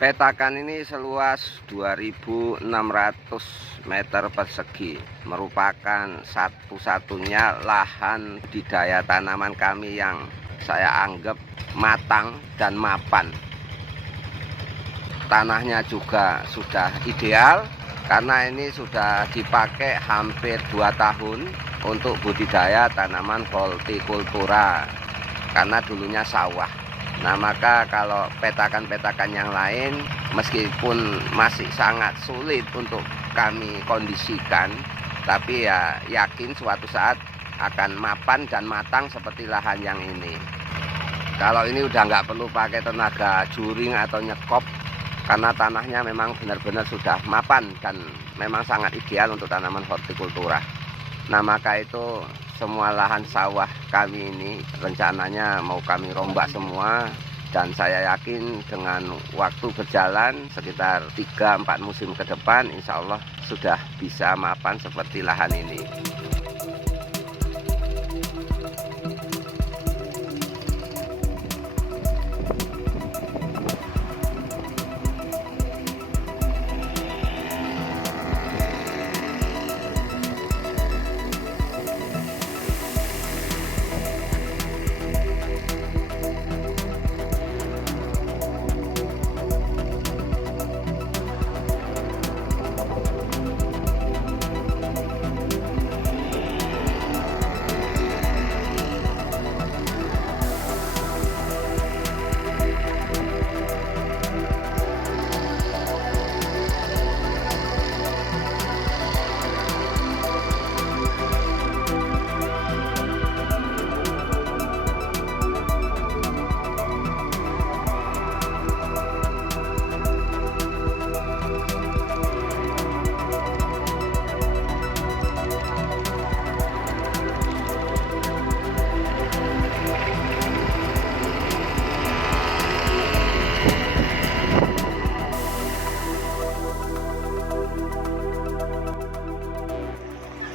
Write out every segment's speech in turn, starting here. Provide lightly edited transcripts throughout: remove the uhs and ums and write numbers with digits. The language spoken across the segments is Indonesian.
Petakan ini seluas 2.600 meter persegi, merupakan satu-satunya lahan budidaya tanaman kami yang saya anggap matang dan mapan. Tanahnya juga sudah ideal karena ini sudah dipakai hampir 2 tahun untuk budidaya tanaman hortikultura karena dulunya sawah. Nah, maka kalau petakan-petakan yang lain meskipun masih sangat sulit untuk kami kondisikan, tapi ya yakin suatu saat akan mapan dan matang seperti lahan yang ini. Kalau ini udah nggak perlu pakai tenaga juring atau nyekop, karena tanahnya memang benar-benar sudah mapan dan memang sangat ideal untuk tanaman hortikultura. Nah, maka itu semua lahan sawah kami ini rencananya mau kami rombak semua, dan saya yakin dengan waktu berjalan sekitar 3-4 musim ke depan insya Allah sudah bisa mapan seperti lahan ini.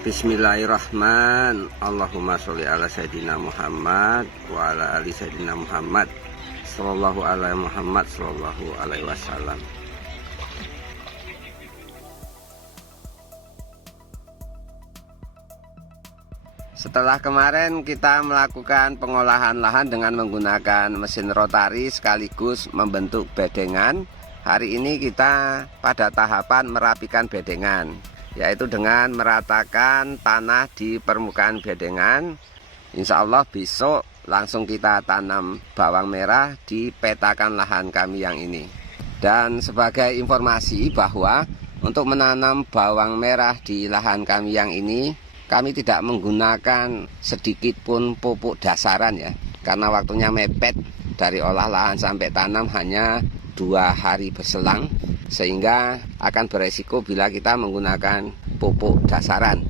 Bismillahirrahmanirrahim. Allahumma sholli ala Sayyidina Muhammad wa ala ali Sayyidina Muhammad sallallahu alaihi Muhammad sallallahu alaihi wasallam. Setelah kemarin kita melakukan pengolahan lahan dengan menggunakan mesin rotari sekaligus membentuk bedengan, hari ini kita pada tahapan merapikan bedengan, yaitu dengan meratakan tanah di permukaan bedengan. Insya Allah besok langsung kita tanam bawang merah di petakan lahan kami yang ini. Dan sebagai informasi bahwa untuk menanam bawang merah di lahan kami yang ini, kami tidak menggunakan sedikit pun pupuk dasaran ya, karena waktunya mepet, dari olah lahan sampai tanam hanya 2 hari berselang, sehingga akan beresiko bila kita menggunakan pupuk dasaran.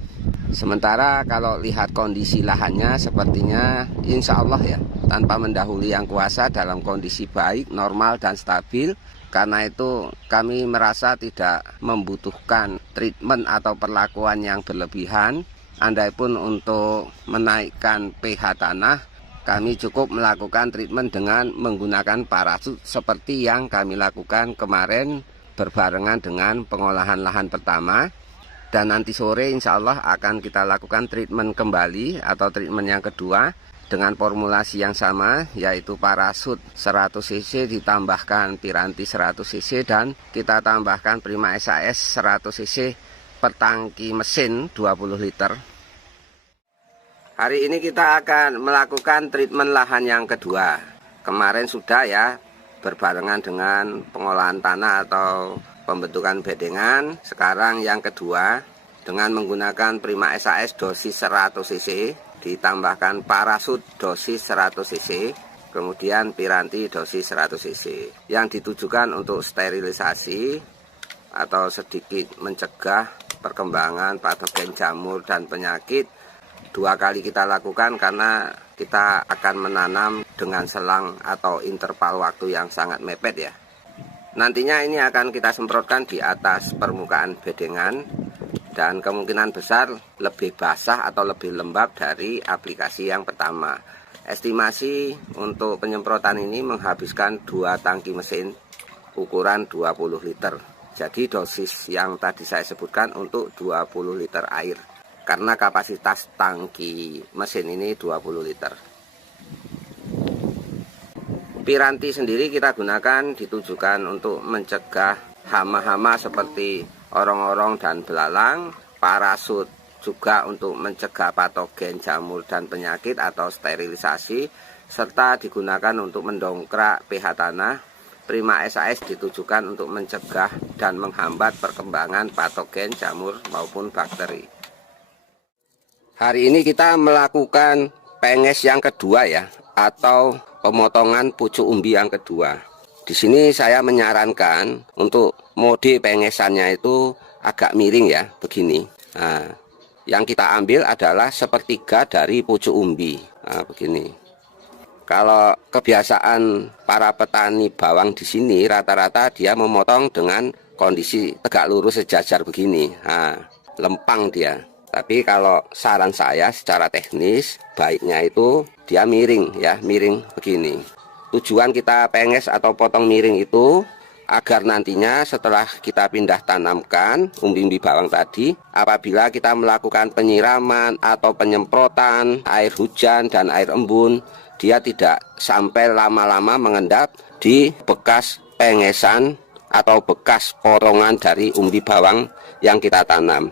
Sementara kalau lihat kondisi lahannya sepertinya insya Allah ya, tanpa mendahului yang kuasa, dalam kondisi baik, normal dan stabil. Karena itu kami merasa tidak membutuhkan treatment atau perlakuan yang berlebihan. Andai pun untuk menaikkan pH tanah, kami cukup melakukan treatment dengan menggunakan parasut seperti yang kami lakukan kemarin berbarengan dengan pengolahan lahan pertama. Dan nanti sore insya Allah akan kita lakukan treatment kembali atau treatment yang kedua dengan formulasi yang sama, yaitu parasut 100 cc ditambahkan piranti 100 cc dan kita tambahkan Prima SAS 100 cc per tangki mesin 20 liter. Hari ini kita akan melakukan treatment lahan yang kedua. Kemarin sudah ya, berbarengan dengan pengolahan tanah atau pembentukan bedengan. Sekarang yang kedua dengan menggunakan Prima SAS dosis 100 cc ditambahkan parasut dosis 100 cc, kemudian piranti dosis 100 cc yang ditujukan untuk sterilisasi atau sedikit mencegah perkembangan patogen jamur dan penyakit. 2 kali kita lakukan karena kita akan menanam dengan selang atau interval waktu yang sangat mepet ya. Nantinya ini akan kita semprotkan di atas permukaan bedengan dan kemungkinan besar lebih basah atau lebih lembab dari aplikasi yang pertama. Estimasi untuk penyemprotan ini menghabiskan 2 tangki mesin ukuran 20 liter. Jadi dosis yang tadi saya sebutkan untuk 20 liter air, karena kapasitas tangki mesin ini 20 liter. Piranti sendiri kita gunakan ditujukan untuk mencegah hama-hama seperti orong-orong dan belalang. Parasut juga untuk mencegah patogen jamur dan penyakit atau sterilisasi, serta digunakan untuk mendongkrak pH tanah. Prima SAS ditujukan untuk mencegah dan menghambat perkembangan patogen jamur maupun bakteri. Hari ini kita melakukan penges yang kedua ya, atau pemotongan pucuk umbi yang kedua. Di sini saya menyarankan untuk mode pengesannya itu agak miring ya, begini. Nah, yang kita ambil adalah sepertiga dari pucuk umbi. Nah, begini. Kalau kebiasaan para petani bawang di sini rata-rata dia memotong dengan kondisi tegak lurus sejajar begini. Nah, lempang dia. Tapi kalau saran saya secara teknis baiknya itu dia miring ya, miring begini. Tujuan kita penges atau potong miring itu agar nantinya setelah kita pindah tanamkan umbi-umbi bawang tadi, apabila kita melakukan penyiraman atau penyemprotan air hujan dan air embun, dia tidak sampai lama-lama mengendap di bekas pengesan atau bekas potongan dari umbi bawang yang kita tanam.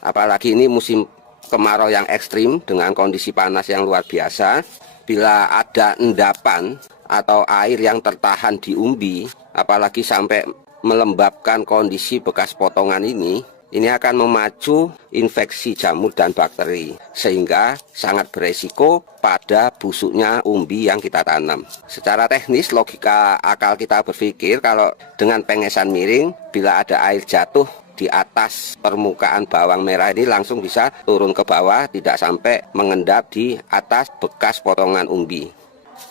Apalagi ini musim kemarau yang ekstrim dengan kondisi panas yang luar biasa. Bila ada endapan atau air yang tertahan di umbi, apalagi sampai melembabkan kondisi bekas potongan ini akan memacu infeksi jamur dan bakteri, sehingga sangat beresiko pada busuknya umbi yang kita tanam. Secara teknis, logika akal kita berpikir kalau dengan pengesan miring, bila ada air jatuh di atas permukaan bawang merah ini langsung bisa turun ke bawah, tidak sampai mengendap di atas bekas potongan umbi.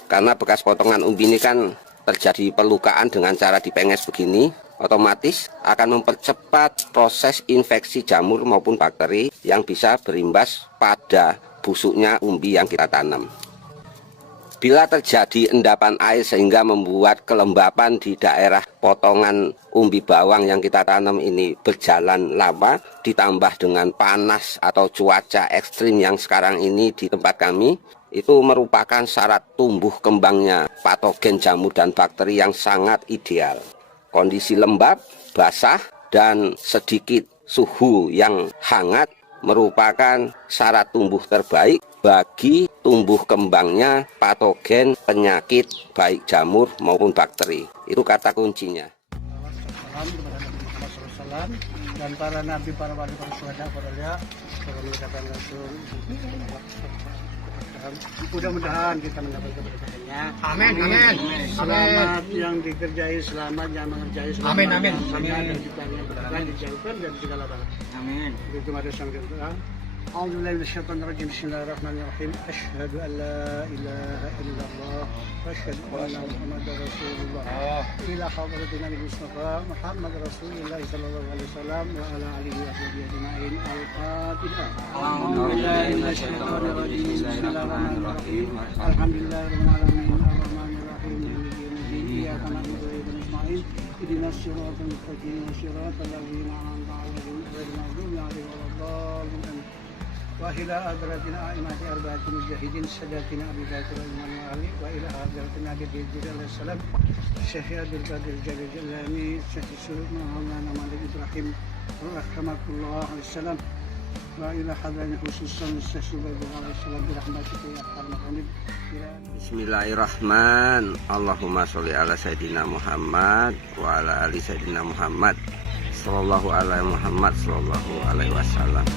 Karena bekas potongan umbi ini kan terjadi pelukaan dengan cara dipenges begini, otomatis akan mempercepat proses infeksi jamur maupun bakteri yang bisa berimbas pada busuknya umbi yang kita tanam. Bila terjadi endapan air sehingga membuat kelembapan di daerah potongan umbi bawang yang kita tanam ini berjalan lama, ditambah dengan panas atau cuaca ekstrim yang sekarang ini di tempat kami, itu merupakan syarat tumbuh kembangnya patogen jamur dan bakteri yang sangat ideal. Kondisi lembab, basah, dan sedikit suhu yang hangat merupakan syarat tumbuh terbaik bagi tumbuh kembangnya patogen penyakit baik jamur maupun bakteri. Itu kata kuncinya. Dan para nabi, para wali, para syuhada, para liya, para mengucapkan langsung. Mudah-mudahan kita mendapat keberkahannya. Amin, amin. Selamat yang dikerjai, selamat yang mengerjai, selamat. Amin, amin. Dan kita yang berkenan dijauhkan dari segala bala. Amin. Begitu ada sang doa. A'udzubillahi minasyaitonir rajim. Bismillahirrahmanirrahim. Asyhadu an la ilaha illallah wa asyhadu anna Muhammadar Rasulullah. Ila hadratin Nabi Mustafa Muhammad Rasulullah sallallahu alaihi wasallam wa ala alihi wa sahbihi ajma'in. Al-Fatihah. A'udzubillahi minasyaitonir rajim. Bismillahirrahmanirrahim. Alhamdulillahirabbil alamin. Arrahmanir rahim. Maliki yaumiddin. Iyyaka na'budu wa iyyaka nasta'in. Ihdinas siratal mustaqim. Shiratal ladzina an'amta 'alaihim ghairil maghdubi 'alaihim waladdallin. وإلى حضرتنا أئمة أربعة المجاهدين ساداتنا أبي بكر وعمر وعلي وإلى حضرتنا جديد عليه السلام الشيخ عبد القادر الجيلاني الشيخ السلوك مولانا مالك إبراهيم رحمه الله عليه السلام وإلى حضرتنا خصوصا الشيخ سبيل عليه السلام برحمتك يا أرحم الراحمين. Bismillahirrahmanirrahim. Allahumma sholli ala Sayyidina Muhammad wa ala ali Sayyidina Muhammad sallallahu alaihi Muhammad sallallahu alaihi wasallam.